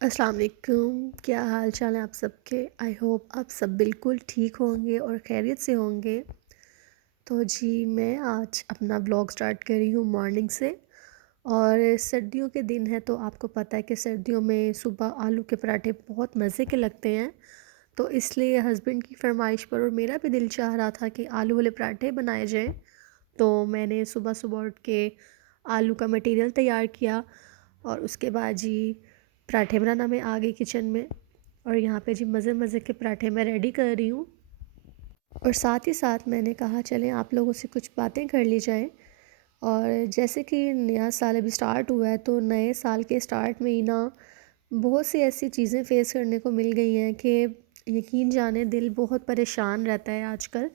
السلام علیکم، کیا حال چال ہیں آپ سب کے؟ آئی ہوپ آپ سب بالکل ٹھیک ہوں گے اور خیریت سے ہوں گے۔ تو جی میں آج اپنا بلاگ سٹارٹ کر رہی ہوں مارننگ سے، اور سردیوں کے دن ہیں تو آپ کو پتہ ہے کہ سردیوں میں صبح آلو کے پراٹھے بہت مزے کے لگتے ہیں۔ تو اس لیے ہسبینڈ کی فرمائش پر اور میرا بھی دل چاہ رہا تھا کہ آلو والے پراٹھے بنائے جائیں، تو میں نے صبح صبح اٹھ کے آلو کا مٹیریل تیار کیا، اور اس کے بعد جی پراٹھے بنانا میں آ گئی کچن میں، اور یہاں پہ جی مزے مزے کے پراٹھے میں ریڈی کر رہی ہوں۔ اور ساتھ ہی ساتھ میں نے کہا چلیں آپ لوگوں سے کچھ باتیں کر لی جائیں۔ اور جیسے کہ نیا سال ابھی سٹارٹ ہوا ہے، تو نئے سال کے سٹارٹ میں ہی نا بہت سی ایسی چیزیں فیس کرنے کو مل گئی ہیں کہ یقین جانے دل بہت پریشان رہتا ہے آج کل۔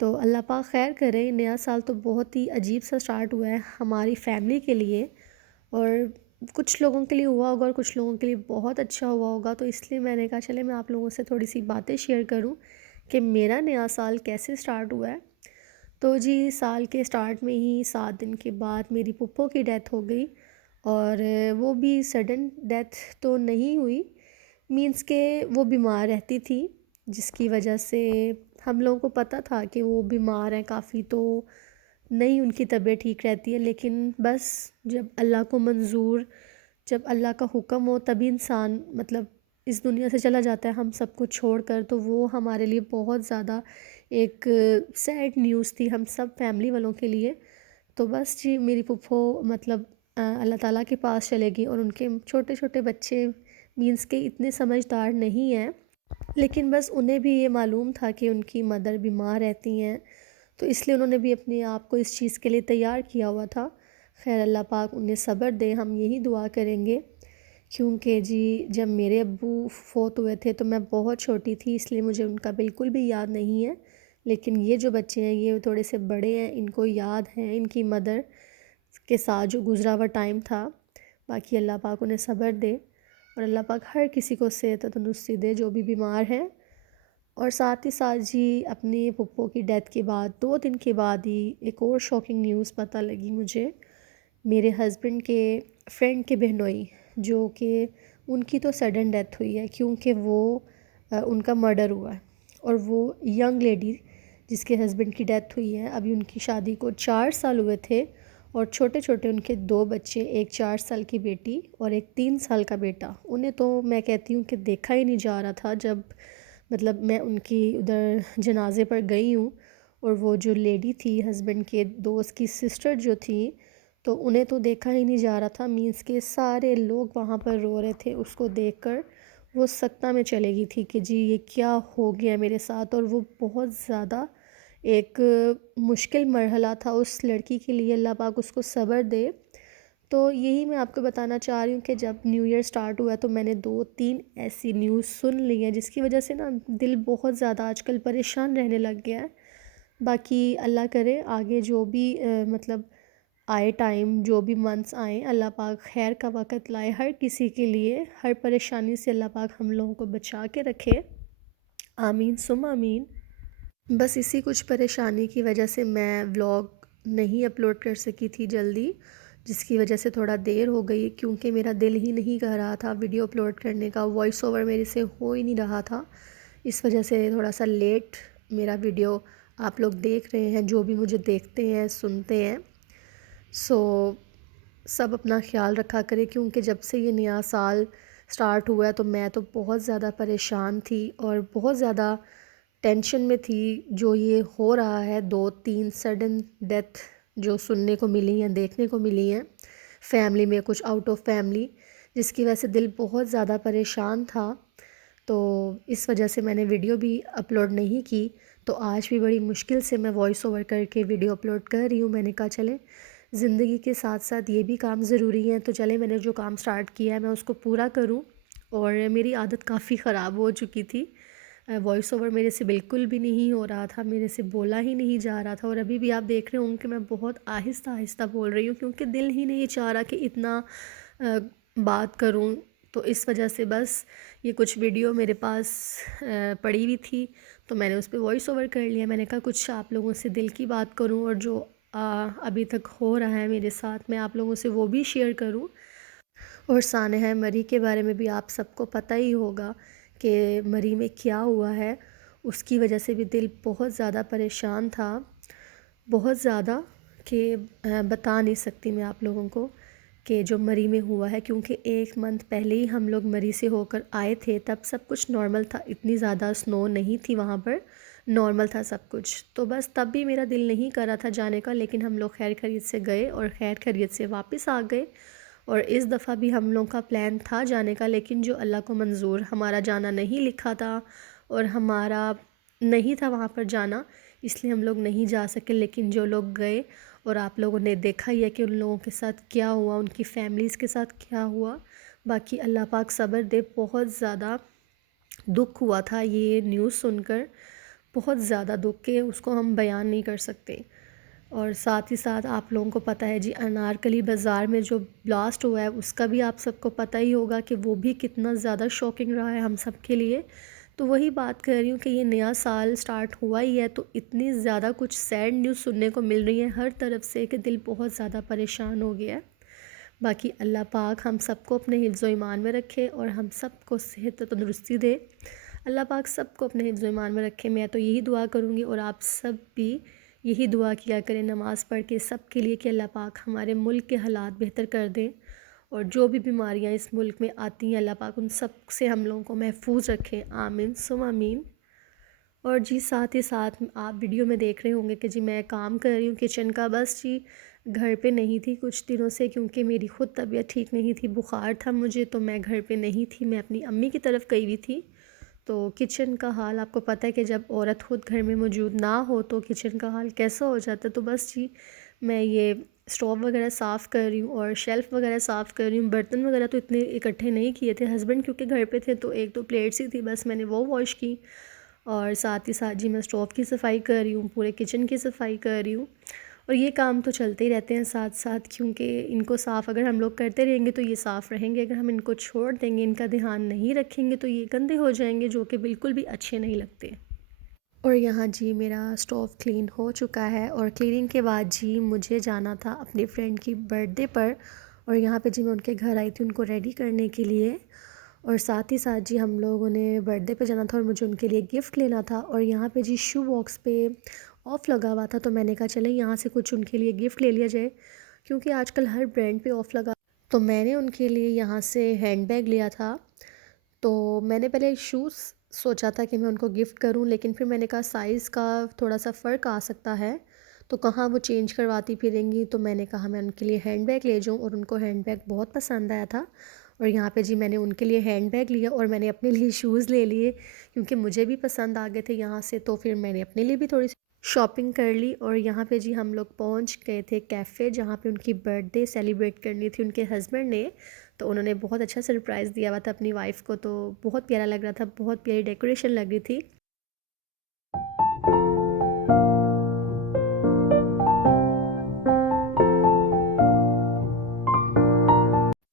تو اللہ پاک خیر کرے، نیا سال تو بہت ہی عجیب سا سٹارٹ ہوا ہے ہماری فیملی کے لیے، اور کچھ لوگوں کے لیے ہوا ہوگا اور کچھ لوگوں کے لیے بہت اچھا ہوا ہوگا۔ تو اس لیے میں نے کہا چلے میں آپ لوگوں سے تھوڑی سی باتیں شیئر کروں کہ میرا نیا سال کیسے سٹارٹ ہوا ہے۔ تو جی سال کے سٹارٹ میں ہی 7 دن کے بعد میری پھپھو کی ڈیتھ ہو گئی، اور وہ بھی سڈن ڈیتھ تو نہیں ہوئی، مینس کہ وہ بیمار رہتی تھی، جس کی وجہ سے ہم لوگوں کو پتہ تھا کہ وہ بیمار ہیں کافی، تو نہیں ان کی طبیعت ٹھیک رہتی ہے، لیکن بس جب اللہ کو منظور، جب اللہ کا حکم ہو تبھی انسان مطلب اس دنیا سے چلا جاتا ہے ہم سب کو چھوڑ کر۔ تو وہ ہمارے لیے بہت زیادہ ایک سیڈ نیوز تھی ہم سب فیملی والوں کے لیے۔ تو بس جی میری پھپھو مطلب اللہ تعالیٰ کے پاس چلے گئی، اور ان کے چھوٹے چھوٹے بچے مینس کے اتنے سمجھدار نہیں ہیں، لیکن بس انہیں بھی یہ معلوم تھا کہ ان کی مدر بیمار رہتی ہیں، تو اس لیے انہوں نے بھی اپنے آپ کو اس چیز کے لیے تیار کیا ہوا تھا۔ خیر اللہ پاک انہیں صبر دے، ہم یہی دعا کریں گے، کیونکہ جی جب میرے ابو فوت ہوئے تھے تو میں بہت چھوٹی تھی، اس لیے مجھے ان کا بالکل بھی یاد نہیں ہے، لیکن یہ جو بچے ہیں یہ تھوڑے سے بڑے ہیں، ان کو یاد ہیں ان کی مدر کے ساتھ جو گزرا ہوا ٹائم تھا۔ باقی اللہ پاک انہیں صبر دے، اور اللہ پاک ہر کسی کو صحت و تندرستی دے جو بھی بیمار ہیں۔ اور ساتھ ہی ساتھ جی اپنی پھپھو کی ڈیتھ کے بعد 2 دن کے بعد ہی ایک اور شاکنگ نیوز پتہ لگی مجھے، میرے ہسبینڈ کے فرینڈ کے بہنوئی، جو کہ ان کی تو سڈن ڈیتھ ہوئی ہے، کیونکہ وہ ان کا مرڈر ہوا ہے، اور وہ ینگ لیڈی جس کے ہسبینڈ کی ڈیتھ ہوئی ہے، ابھی ان کی شادی کو 4 سال ہوئے تھے، اور چھوٹے چھوٹے ان کے 2 بچے، ایک 4 سال کی بیٹی اور ایک 3 سال کا بیٹا۔ انہیں تو میں کہتی ہوں کہ دیکھا ہی نہیں جا رہا تھا، جب مطلب میں ان کی ادھر جنازے پر گئی ہوں، اور وہ جو لیڈی تھی ہسبینڈ کے دوست کی سسٹر جو تھی، تو انہیں تو دیکھا ہی نہیں جا رہا تھا، مینس کے سارے لوگ وہاں پر رو رہے تھے اس کو دیکھ کر، وہ سکتہ میں چلے گئی تھی کہ جی یہ کیا ہو گیا میرے ساتھ۔ اور وہ بہت زیادہ ایک مشکل مرحلہ تھا اس لڑکی کے لیے، اللہ پاک اس کو صبر دے۔ تو یہی میں آپ کو بتانا چاہ رہی ہوں کہ جب نیو ایئر سٹارٹ ہوا ہے تو میں نے 2-3 ایسی نیوز سن لی ہیں جس کی وجہ سے نا دل بہت زیادہ آج کل پریشان رہنے لگ گیا ہے۔ باقی اللہ کرے آگے جو بھی مطلب آئے ٹائم، جو بھی منتھس آئیں، اللہ پاک خیر کا وقت لائے ہر کسی کے لیے، ہر پریشانی سے اللہ پاک ہم لوگوں کو بچا کے رکھے، آمین ثم آمین۔ بس اسی کچھ پریشانی کی وجہ سے میں ولاگ نہیں اپلوڈ کر سکی تھی جلدی، جس کی وجہ سے تھوڑا دیر ہو گئی، کیونکہ میرا دل ہی نہیں کر رہا تھا ویڈیو اپلوڈ کرنے کا، وائس اوور میرے سے ہو ہی نہیں رہا تھا، اس وجہ سے تھوڑا سا لیٹ میرا ویڈیو آپ لوگ دیکھ رہے ہیں، جو بھی مجھے دیکھتے ہیں سنتے ہیں۔ سو سب اپنا خیال رکھا کرے، کیونکہ جب سے یہ نیا سال سٹارٹ ہوا ہے تو میں تو بہت زیادہ پریشان تھی اور بہت زیادہ ٹینشن میں تھی، جو یہ ہو رہا ہے 2-3 سڈن ڈیتھ جو سننے کو ملی ہیں، دیکھنے کو ملی ہیں فیملی میں، کچھ آؤٹ آف فیملی، جس کی وجہ سے دل بہت زیادہ پریشان تھا، تو اس وجہ سے میں نے ویڈیو بھی اپلوڈ نہیں کی۔ تو آج بھی بڑی مشکل سے میں وائس اوور کر کے ویڈیو اپلوڈ کر رہی ہوں، میں نے کہا چلیں زندگی کے ساتھ ساتھ یہ بھی کام ضروری ہے، تو چلیں میں نے جو کام سٹارٹ کیا ہے میں اس کو پورا کروں۔ اور میری عادت کافی خراب ہو چکی تھی، وائس اوور میرے سے بالکل بھی نہیں ہو رہا تھا، میرے سے بولا ہی نہیں جا رہا تھا، اور ابھی بھی آپ دیکھ رہے ہوں کہ میں بہت آہستہ آہستہ بول رہی ہوں، کیونکہ دل ہی نہیں چاہ رہا کہ اتنا بات کروں، تو اس وجہ سے بس یہ کچھ ویڈیو میرے پاس پڑی ہوئی تھی، تو میں نے اس پہ وائس اوور کر لیا، میں نے کہا کچھ آپ لوگوں سے دل کی بات کروں، اور جو ابھی تک ہو رہا ہے میرے ساتھ میں آپ لوگوں سے وہ بھی شیئر کروں۔ اور سانحہ مری کے بارے میں بھی آپ سب کو پتہ ہی ہوگا کہ مری میں کیا ہوا ہے، اس کی وجہ سے بھی دل بہت زیادہ پریشان تھا، بہت زیادہ، کہ بتا نہیں سکتی میں آپ لوگوں کو کہ جو مری میں ہوا ہے، کیونکہ 1 منتھ پہلے ہی ہم لوگ مری سے ہو کر آئے تھے، تب سب کچھ نارمل تھا، اتنی زیادہ سنو نہیں تھی وہاں پر، نارمل تھا سب کچھ، تو بس تب بھی میرا دل نہیں کر رہا تھا جانے کا، لیکن ہم لوگ خیر خیریت سے گئے اور خیر خیریت سے واپس آ گئے۔ اور اس دفعہ بھی ہم لوگوں کا پلان تھا جانے کا، لیکن جو اللہ کو منظور، ہمارا جانا نہیں لکھا تھا اور ہمارا نہیں تھا وہاں پر جانا، اس لیے ہم لوگ نہیں جا سکے۔ لیکن جو لوگ گئے اور آپ لوگوں نے دیکھا ہی ہے کہ ان لوگوں کے ساتھ کیا ہوا، ان کی فیملیز کے ساتھ کیا ہوا، باقی اللہ پاک صبر دے۔ بہت زیادہ دکھ ہوا تھا یہ نیوز سن کر، بہت زیادہ دکھ کہ اس کو ہم بیان نہیں کر سکتے۔ اور ساتھ ہی ساتھ آپ لوگوں کو پتہ ہے جی، انارکلی بازار میں جو بلاسٹ ہوا ہے اس کا بھی آپ سب کو پتہ ہی ہوگا کہ وہ بھی کتنا زیادہ شاکنگ رہا ہے ہم سب کے لیے۔ تو وہی بات کر رہی ہوں کہ یہ نیا سال سٹارٹ ہوا ہی ہے تو اتنی زیادہ کچھ سیڈ نیوز سننے کو مل رہی ہے ہر طرف سے کہ دل بہت زیادہ پریشان ہو گیا ہے۔ باقی اللہ پاک ہم سب کو اپنے حفظ و ایمان میں رکھے اور ہم سب کو صحت و تندرستی دے۔ اللہ پاک سب کو اپنے حفظ و ایمان میں رکھے، میں تو یہی دعا کروں گی، اور آپ سب بھی یہی دعا کیا کریں نماز پڑھ کے سب کے لیے کہ اللہ پاک ہمارے ملک کے حالات بہتر کر دیں، اور جو بھی بیماریاں اس ملک میں آتی ہیں اللہ پاک ان سب سے ہم لوگوں کو محفوظ رکھیں، آمین ثم آمین۔ اور جی ساتھ ہی ساتھ آپ ویڈیو میں دیکھ رہے ہوں گے کہ جی میں کام کر رہی ہوں کچن کا، بس جی گھر پہ نہیں تھی کچھ دنوں سے، کیونکہ میری خود طبیعت ٹھیک نہیں تھی، بخار تھا مجھے، تو میں گھر پہ نہیں تھی، میں اپنی امی کی طرف گئی ہوئی تھی۔ تو کچن کا حال آپ کو پتہ ہے کہ جب عورت خود گھر میں موجود نہ ہو تو کچن کا حال کیسا ہو جاتا ہے۔ تو بس جی میں یہ اسٹوو وغیرہ صاف کر رہی ہوں اور شیلف وغیرہ صاف کر رہی ہوں، برتن وغیرہ تو اتنے اکٹھے نہیں کیے تھے، ہسبینڈ کیونکہ گھر پہ تھے تو 1-2 پلیٹس ہی تھی، بس میں نے وہ واش کی، اور ساتھ ہی ساتھ جی میں اسٹوو کی صفائی کر رہی ہوں، پورے کچن کی صفائی کر رہی ہوں، اور یہ کام تو چلتے ہی رہتے ہیں ساتھ ساتھ، کیونکہ ان کو صاف اگر ہم لوگ کرتے رہیں گے تو یہ صاف رہیں گے، اگر ہم ان کو چھوڑ دیں گے، ان کا دھیان نہیں رکھیں گے تو یہ گندے ہو جائیں گے، جو کہ بالکل بھی اچھے نہیں لگتے۔ اور یہاں جی میرا اسٹوو کلین ہو چکا ہے، اور کلیننگ کے بعد جی مجھے جانا تھا اپنی فرینڈ کی برتھ ڈے پر، اور یہاں پہ جی میں ان کے گھر آئی تھی ان کو ریڈی کرنے کے لیے، اور ساتھ ہی ساتھ جی ہم لوگوں نے برتھ ڈے پہ جانا تھا اور مجھے ان کے لیے گفٹ لینا تھا، اور یہاں پہ جی شو باکس پہ آف لگا ہوا تھا، تو میں نے کہا چلیں یہاں سے کچھ ان کے لیے گفٹ لے لیا جائے، کیونکہ آج کل ہر برانڈ پہ آف لگا، تو میں نے ان کے لیے یہاں سے ہینڈ بیگ لیا تھا۔ تو میں نے پہلے شوز سوچا تھا کہ میں ان کو گفٹ کروں، لیکن پھر میں نے کہا سائز کا تھوڑا سا فرق آ سکتا ہے، تو کہاں وہ چینج کرواتی پھریں گی، تو میں نے کہا میں ان کے لیے ہینڈ بیگ لے جاؤں، اور ان کو ہینڈ بیگ بہت پسند آیا تھا، اور یہاں پہ جی میں نے ان کے لیے ہینڈ بیگ لیا اور میں نے اپنے لیے شوز لے لیے، کیونکہ مجھے بھی پسند آ گئے تھے یہاں سے، تو پھر میں نے اپنے لیے بھی تھوڑی سی شاپنگ کر لی، اور یہاں پہ جی ہم لوگ پہنچ گئے تھے کیفے، جہاں پہ ان کی برتھ ڈے سیلیبریٹ کرنی تھی ان کے ہسبینڈ نے، تو انہوں نے بہت اچھا سرپرائز دیا ہوا تھا اپنی وائف کو، تو بہت پیارا لگ رہا تھا، بہت پیاری ڈیکوریشن لگ رہی تھی۔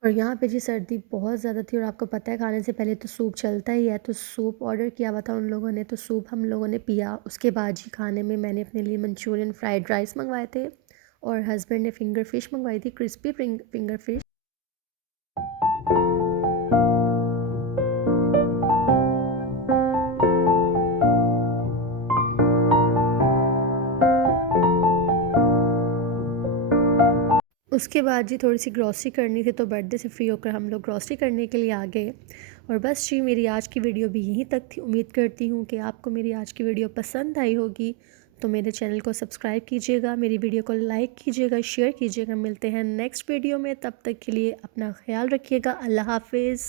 اور یہاں پہ جی سردی بہت زیادہ تھی، اور آپ کو پتہ ہے کھانے سے پہلے تو سوپ چلتا ہی ہے، تو سوپ آرڈر کیا ہوا تھا ان لوگوں نے، تو سوپ ہم لوگوں نے پیا، اس کے بعد جی کھانے میں میں نے اپنے لیے منچورین فرائیڈ رائس منگوائے تھے، اور ہسبینڈ نے فنگر فش منگوائی تھی، کرسپی فنگر فش۔ اس کے بعد جی تھوڑی سی گروسری کرنی تھی، تو برتھ ڈے سے فری ہو کر ہم لوگ گروسری کرنے کے لیے آ گئے، اور بس جی میری آج کی ویڈیو بھی یہیں تک تھی، امید کرتی ہوں کہ آپ کو میری آج کی ویڈیو پسند آئی ہوگی، تو میرے چینل کو سبسکرائب کیجیے گا، میری ویڈیو کو لائک کیجیے گا، شیئر کیجیے گا، ملتے ہیں نیکسٹ ویڈیو میں، تب تک کے لیے اپنا خیال رکھیے گا، اللہ حافظ۔